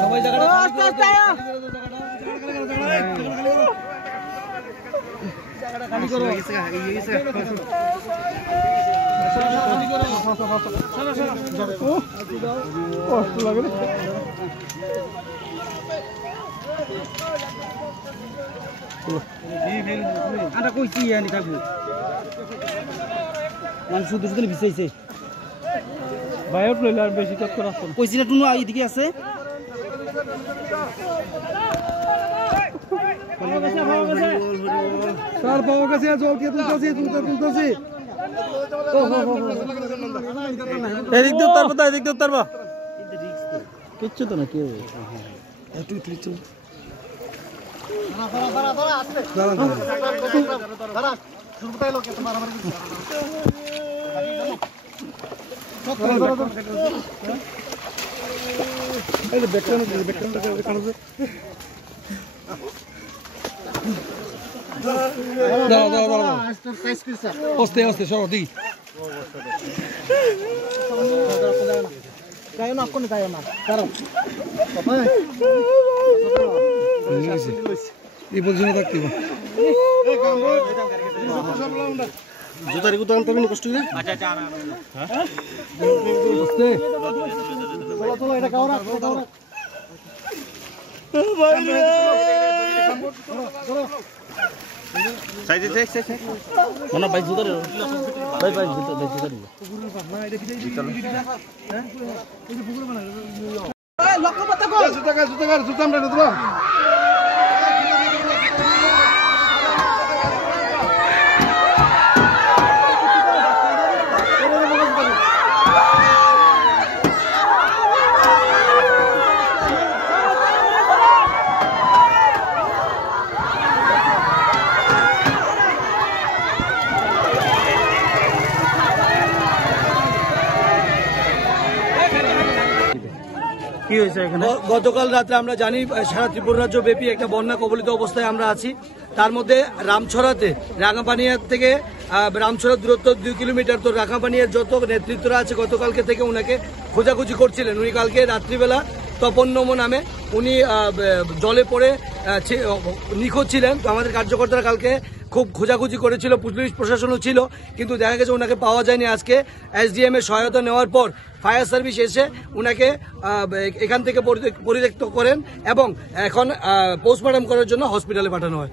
সবাই জায়গাটা খালি করো। আমরা কইছি আনি থাকবো মানুষ শুধু শুধু ভিসাইছে বাইরে লইলে আর বেশি কাজ করা কইছি না টুনু এইদিকে আছে স্যার পাওয়া গেছে জল কে তুলতাছি এদিক দিয়ে উত্তরবা তো এদিক দিয়ে উত্তরবা কিচ্ছু তো না কেউ একটু একটু Oste, solo di. Kayo na ako ni tayo na. Tara. এই পজিশনে থাকতে হবে জুতার গুতো আনতে হবে কষ্ট হইছে আচ্ছা আচ্ছা হ্যাঁ ওস্তে চলো চলো এটা কাও রাখ ভাই রে সাইডে দেখ না ভাই জুতার ভাই জুতার হ্যাঁ এই যে পুকুর বানা এই লক্ষ্য পাতা কো জুতা আমরা দেব গতকাল রাতে আমরা জানি সারা ত্রিপুরা রাজ্য ব্যাপী একটা বন্যা কবলিত অবস্থায় আমরা আছি তার মধ্যে রামছড়াতে রাঙাপানিয়ার থেকে রামছড়ার দূরত্ব 2 কিলোমিটার তো রাঙাপানিয়ার যত নেতৃত্বরা আছে গতকালকে থেকে উনাকে খোঁজাখুঁজি করছিলেন উনি কালকে রাত্রিবেলা তপন নমো নামে উনি জলে পড়ে নিখোঁজ ছিলেন তো আমাদের কার্যকর্তারা কালকে খুব খোঁজাখুঁজি করেছিল পুলিশ প্রশাসনও ছিল কিন্তু দেখা গেছে ওনাকে পাওয়া যায়নি আজকে এসডিএম এর সহায়তা নেওয়ার পর ফায়ার সার্ভিস এসে ওনাকে এখান থেকে পরিত্যক্ত করেন এবং এখন পোস্টমর্টম করার জন্য হসপিটালে পাঠানো হয়।